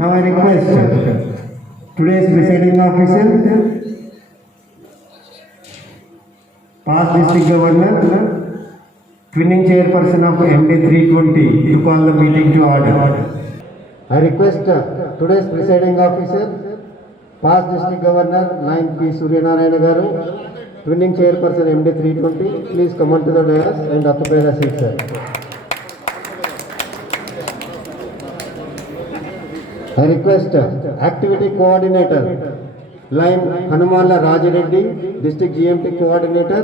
Now I request today's presiding officer, past district governor, twinning chairperson of MD 320 to call the meeting to order. I request today's presiding officer, past district governor 9 P. Suryanarayana Garu, twinning chairperson MD 320, please come on to the dais and occupy the seat, sir. I request activity coordinator, line Hanumala Rajareddy, district GMT coordinator,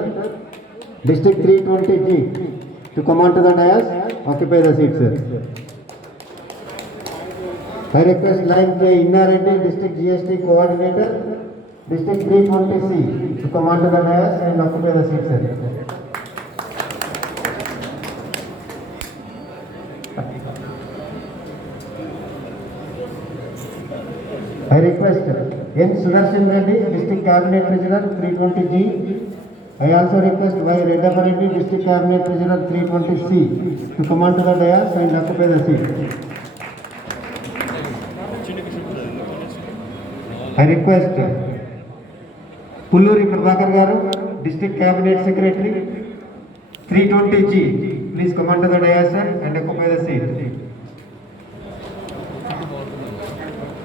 district 320G, to come on to the dais, occupy the seat, sir. I request line K Inna Reddy, district GST coordinator, district 320C, to come on to the dais and occupy the seat, sir. I request N. Sudarshan Reddy, District Cabinet Treasurer 320G. I also request Y. Redappa Reddy, District Cabinet Treasurer 320C, to come on to the dais and occupy the seat. I request Pulluri Prabhakar Garu, District Cabinet Secretary 320G, please come on to the dais and occupy the seat.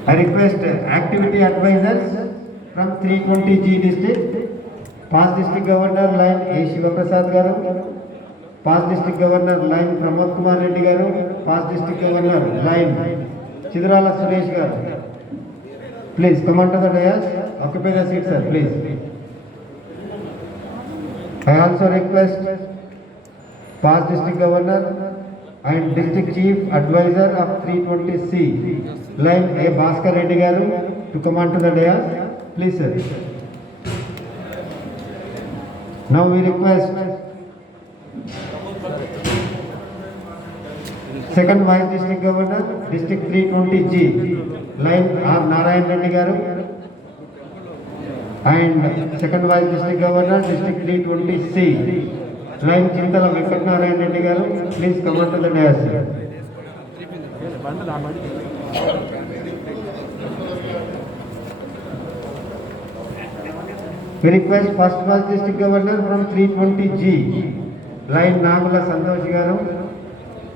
I request activity advisors from 320G district, past district governor line A. Shivaprasad Garu, past district governor line Pramod Kumar Reddy Garu, past district governor line Chidrala Suresh Garu. Please come on to the dais, occupy the seat, sir, please. I also request past district governor and district chief advisor of 320C, line A. Bhaskar Reddy Garu, to come on to the dais, please, sir. Now we request second vice district governor, district 320G, line R. Narayan Reddy Garu, and second vice district governor, district 320C, line Chintala Venkat Narayan Reddy Garu, please come on to the dais, sir. We request first vice district governor from 320G, line Nagula Santosh Garu.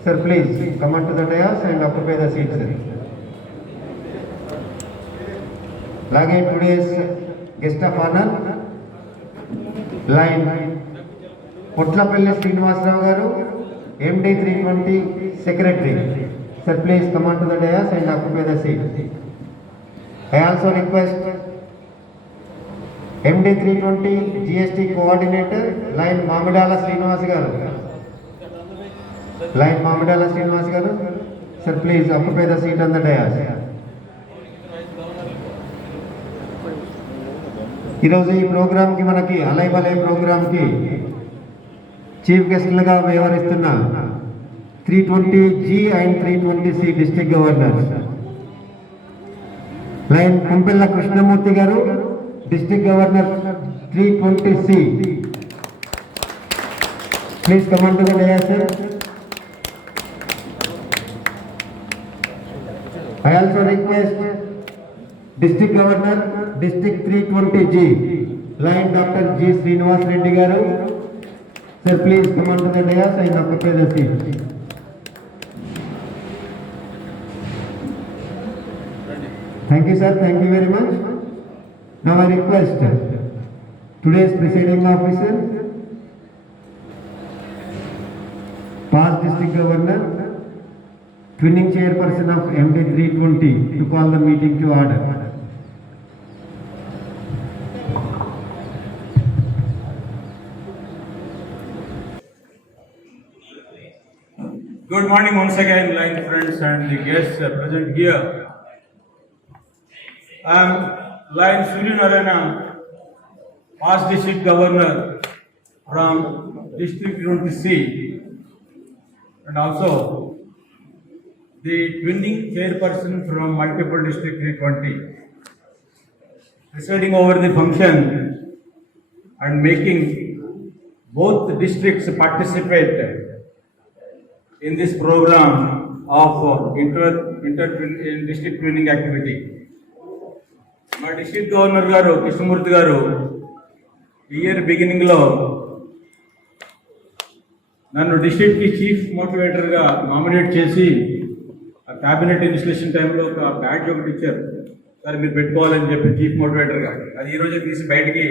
Sir, please come on to the dais and occupy the seat, sir. Again, today's guest of honor, line Potlapalli Srinivasarao Garu, MD 320 Secretary. Sir, please come on to the dais and occupy the seat. I also request MD 320 GST Coordinator, line Mamidala Srinivas Garu. Line Mamidala Srinivas Garu. Sir, please occupy the seat on the dais. ఈరోజు ఈ ప్రోగ్రామ్కి మనకి అలై బలై ప్రోగ్రామ్కి చీఫ్ గెస్ట్లుగా వ్యవహరిస్తున్న 320G and 320C district governor lion Kumpella Krishnamurthy garu, district governor 320C. Please come on to the dais, sir. I also request district governor, district 320G, line Dr. G. Srinivas Reddy Garu. Sir, please come on to the dais and occupy the seat. Thank you, sir. Thank you very much. Now I request today's presiding officer, past district governor, twinning chairperson of MD 320, to call the meeting to order. Good morning once again, line friends and the guests present here. I am line Suryanarayana, past district governor from district 20C, and also the twinning chairperson from multiple district 320, presiding over the function and making both districts participate in this program of district twinning activity. మా district governor గారు కృష్ణమూర్తి గారు year beginning లో నన్ను డిస్ట్రిక్ట్ కి chief motivator గా నామినేట్ చేసి ఆ cabinet installation టైంలో ఒక బ్యాడ్జ్ ఒకటి ఇచ్చారు. సరే మీరు పెట్టుకోవాలని చెప్పి చీఫ్ మోటివేటర్ గా అది ఈ రోజే తీసి బయటికి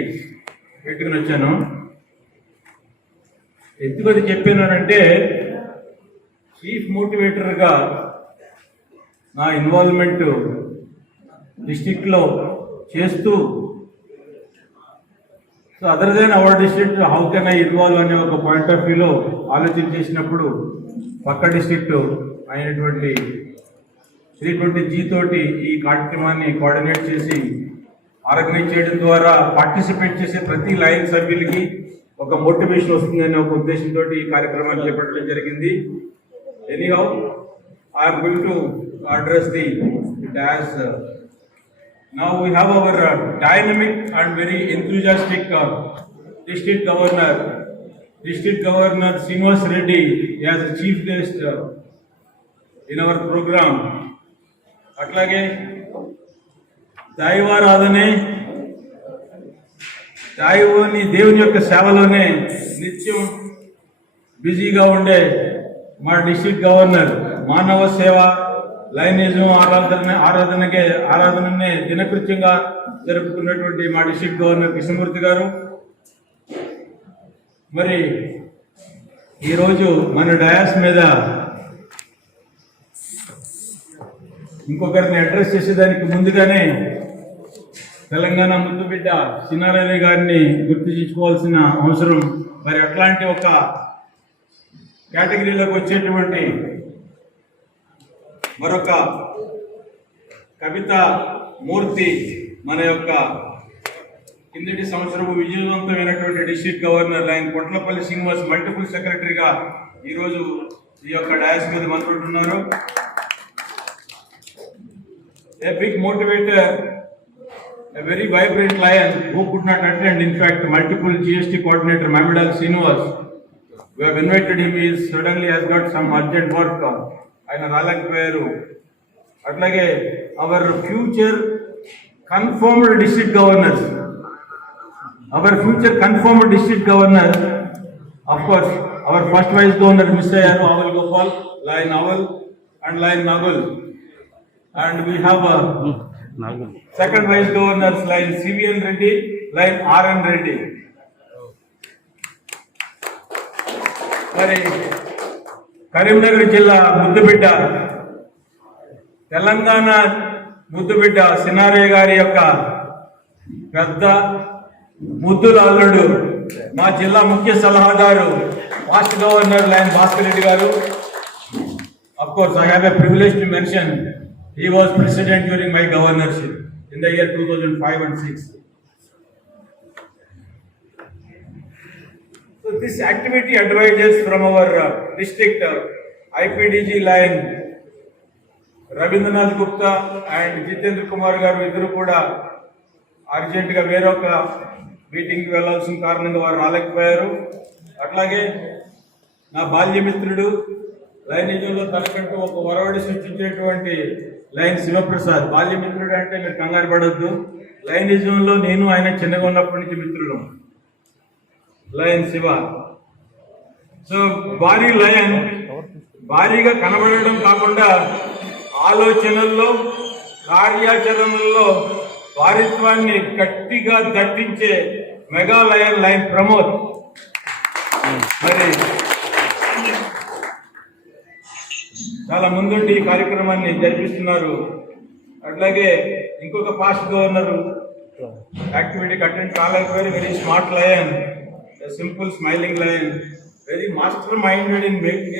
పెట్టుకుని వచ్చాను. ఎందుకు అది చెప్పానంటే చీఫ్ మోటివేటర్గా నా ఇన్వాల్వ్మెంట్ డిస్ట్రిక్ట్లో చేస్తూ so other than our district how can I involve అనే ఒక పాయింట్ ఆఫ్ వ్యూలో ఆలోచన చేసినప్పుడు పక్క డిస్ట్రిక్ట్ అయినటువంటి 320G తోటి ఈ కార్యక్రమాన్ని కోఆర్డినేట్ చేసి ఆర్గనైజ్ చేయడం ద్వారా పార్టిసిపేట్ చేసే ప్రతి లైన్ సభ్యులకి ఒక మోటివేషన్ వస్తుందనే ఒక ఉద్దేశంతో ఈ కార్యక్రమాన్ని చేపట్టడం జరిగింది. Anyhow I'm going to address the dash. Now we have our dynamic and very enthusiastic District Governor Srinivas Reddy as a chief guest in our program. అట్లాగే దైవారాధనే దేవుని యొక్క సేవలోనే నిత్యం బిజీగా ఉండే మా డిస్ట్రిక్ట్ గవర్నర్ మానవ సేవ లైనిజం ఆరాధననే దినకృత్యంగా జరుపుకున్నటువంటి మా డిస్ట్రిక్ట్ గవర్నర్ కృష్ణమూర్తి గారు మరి ఈరోజు మన డయాస్ మీద ఇంకొకరిని అడ్రస్ చేసేదానికి ముందుగానే తెలంగాణ ముద్దుబిడ్డ సినారెడ్డి గారిని గుర్తు తెచ్చుకోవాల్సిన అవసరం. మరి అట్లాంటి ఒక కేటగిరీలోకి వచ్చేటువంటి మరొక కవిత మూర్తి మన యొక్క కిందటి సంవత్సరం విజయవంతమైనటువంటి district governor lion Kotlapalli Srinivas multiple సెక్రటరీగా ఈరోజు ఈ యొక్క డయాస్ మీద మనకుంటున్నారు. A big motivator, a very vibrant lion who could not attend, in fact multiple GST coordinator Mamidal Srinivas, we have invited him, he suddenly has got some urgent work. ఆయన రాలేకపోయారు. అట్లాగే our future confirmed district governor of course our first vice governor miss అయ్యారు, Aval Gopal, lion Aval and lion Nagul. And we have a second vice governors line CVN Reddy, line RN Reddy. మరి కరీంనగర్ జిల్లా ముద్దుబిడ్డ తెలంగాణ ముద్దుబిడ్డ సినారయ్య గారి యొక్క పెద్ద ముద్దుల అల్లుడు మా జిల్లా ముఖ్య సలహాదారు పాస్ట్ గవర్నర్ లైన్ భాస్కర్ రెడ్డి గారు. Of course I have a privilege to mention he was president during my governorship in the year 2005 and 6. So this activity advisors from our district IPDG line Rabindranath Gupta and Jitendra Kumar garu iddaru kuda urgent ga veroka meeting ki vellalsina karananga varu ralekapoyaru. అట్లాగే నా బాల్యమిత్రుడు లైనిజంలో తనకంటూ ఒక వరవడి సృష్టించేటువంటి లైన్ శివప్రసాద్. బాల్యమిత్రుడు అంటే మీరు కంగారు పడొద్దు, లైనిజంలో నేను ఆయన చిన్నగా ఉన్నప్పటి నుంచి మిత్రుడు. లయన్ శివ. సో లయన్ భారీగా కనబడడం కాకుండా ఆలోచనల్లో కార్యాచరణల్లో వారిత్వాన్ని గట్టిగా దట్టించే మెగా లైన్ ప్రమోద్. మరి చాలా ముందుండి ఈ కార్యక్రమాన్ని జరిపిస్తున్నారు. అట్లాగే ఇంకొక పాస్ట్ గవర్నర్ యాక్టివిటీకి అటెండ్ కాలేకపోయారు. Very smart lion, simple smiling lion, very master minded in making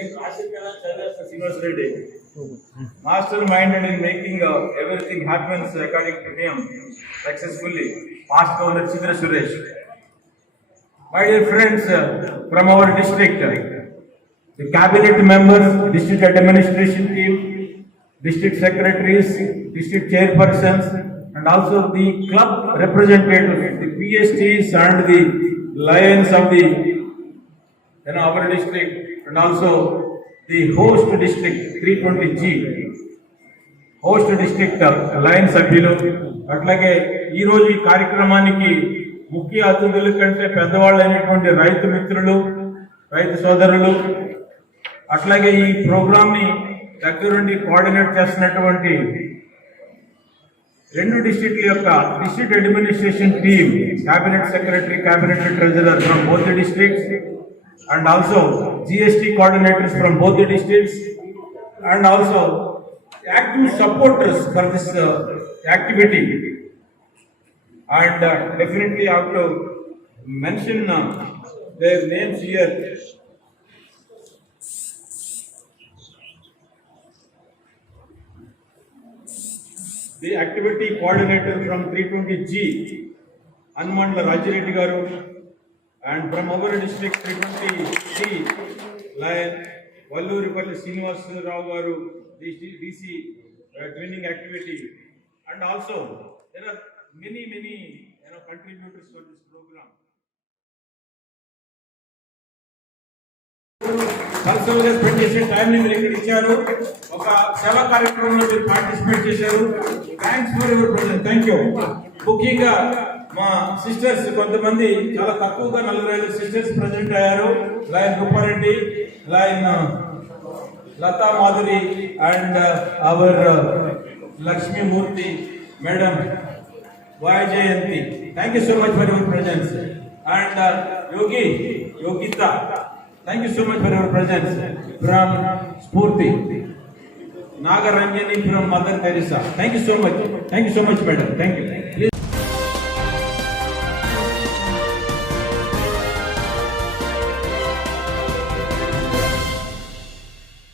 Srinivas Reddy, master minded in making everything happens according to him successfully. Past governor Chitra Suresh. My dear friends, from our district, the cabinet members, district administration team, district secretaries, district chairpersons, and also the club representatives, the PSTs and the lions of the our district, and also the host district 320G host district lion సభ్యులు అట్లాగే ఈరోజు ఈ కార్యక్రమానికి ముఖ్య అతిథుల కంటే పెద్దవాళ్ళైనటువంటి రైతు మిత్రులు రైతు సోదరులు అట్లాగే ఈ ప్రోగ్రామ్ని దగ్గరుండి కోఆర్డినేట్ చేస్తున్నటువంటి రెండు డిస్ట్రిక్ట్ల యొక్క district administration team cabinet secretary cabinet treasurer from both the districts and also GST coordinators from both the districts and also active supporters for this activity and definitely I have to mention their names here. The activity coordinator from 320G Anumandla Rajireddy garu and from our district 320G Lion Valluripalli Srinivas Rao garu DC training activity and also there are many contributors for this program. కల్చరల్గా spend చేసే టైంని మీరు ఇక్కడ ఇచ్చారు ఒక సేవా కార్యక్రమంలో మీరు పార్టిసిపేట్ చేశారు thanks for your presence thank you ముఖ్యంగా మా సిస్టర్స్ కొంతమంది చాలా తక్కువగా 4-5 సిస్టర్స్ ప్రెజెంట్ అయ్యారు లయన్ రూపారెడ్డి లయన్ Lata Madhuri and hour Lakshmi Murthy మేడం Vyjayanthi thank you so much for your presence and Yogita thank you so much for your presence from Spurti Nagaranjani from Mother Teresa. Thank you so much madam, thank you. Please